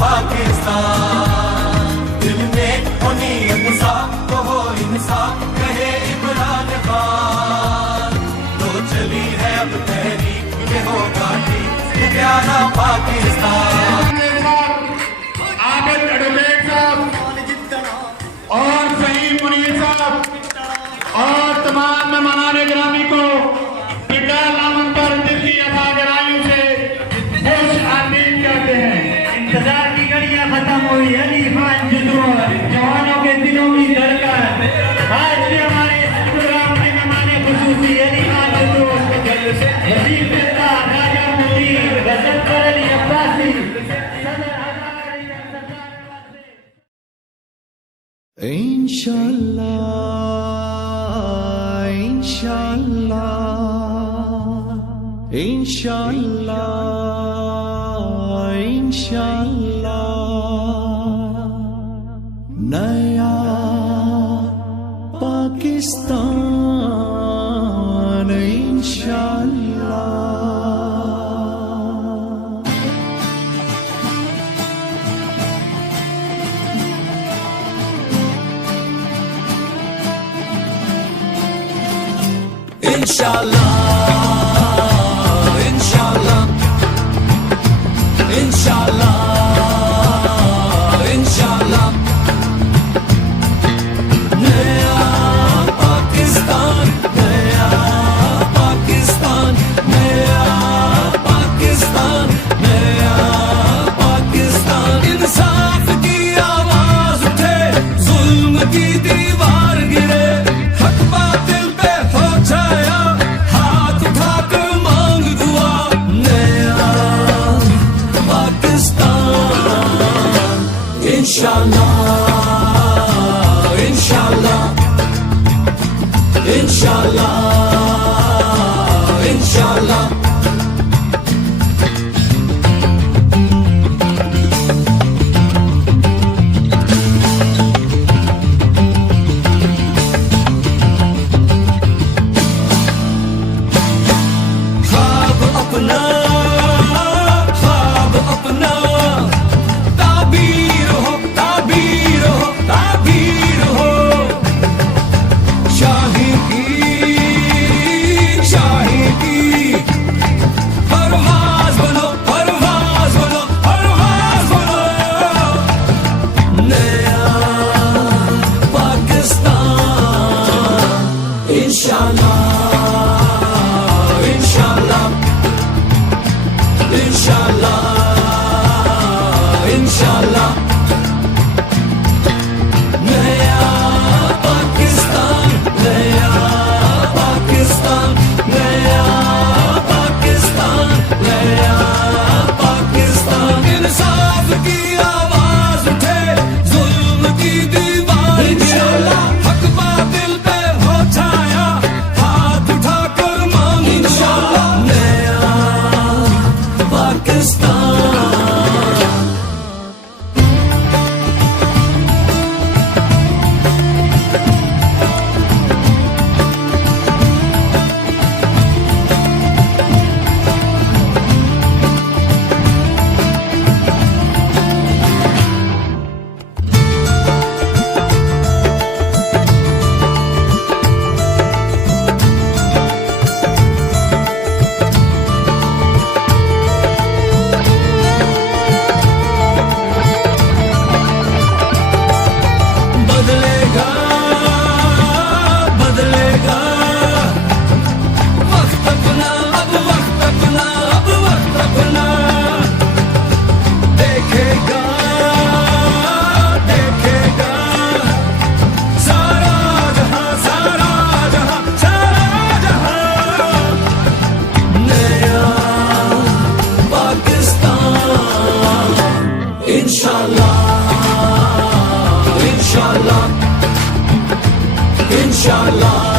पाकिस्तान दिल में हो नीयत साफ तो हो इंसाफ कहे इमरान खान तो चली है अब तहरीक ये होगा ठीक ये प्यारा पाकिस्तान। आबिद एडवोकेट साहब और सईद मुनीर साहब और तमाम मेहमानान गिरामी को पिता नामन पर दिल की अता गहराइयों से खुश आमदीद कहते हैं। इंतजार की घड़ियां खत्म हुई, अली खान जुदूर जवानों के दिलों की धड़कन। आज भी हमारे प्रोग्राम के मेहमान खुसूसी अली खान जुदूर, वजीर फिरका राजा मुनीर, गजनफर अली अब्बासी, सदर हजार इंशाअल्लाह इंशाअल्लाह इंशाअल्लाह इंशाअल्लाह नया पाकिस्तान इंशाअल्लाह। इंशाअल्लाह इंशाअल्लाह इंशाअल्लाह इंशाअल्लाह नया पाकिस्तान नया पाकिस्तान नया पाकिस्तान नया पाकिस्तान। इंसाफ की आवाज उठे जुल्म की दीवार गिरे हक बातिल पे हो छाया हाथ उठाकर मांग दुआ नया पाकिस्तान इंशाअल्लाह इंशाअल्लाह इंशाअल्लाह इंशाअल्लाह। ख्वाब अपना ताबीर हो ताबीर हो ताबीर हो शाही की परवाज़ बनो परवाज़ बनो परवाज़ बनो नया पाकिस्तान इंशाअल्लाह इंशाअल्लाह इंशाअल्लाह इंशाअल्लाह नया पाकिस्तान नया पाकिस्तान नया पाकिस्तान नया पाकिस्तान। इंसाफ की आवाज उठे जुल्म की दीवार गिरे हक बातिल पे हो छाया हाथ उठाकर मांग इंशाअल्लाह नया पाकिस्तान इंशाल्लाह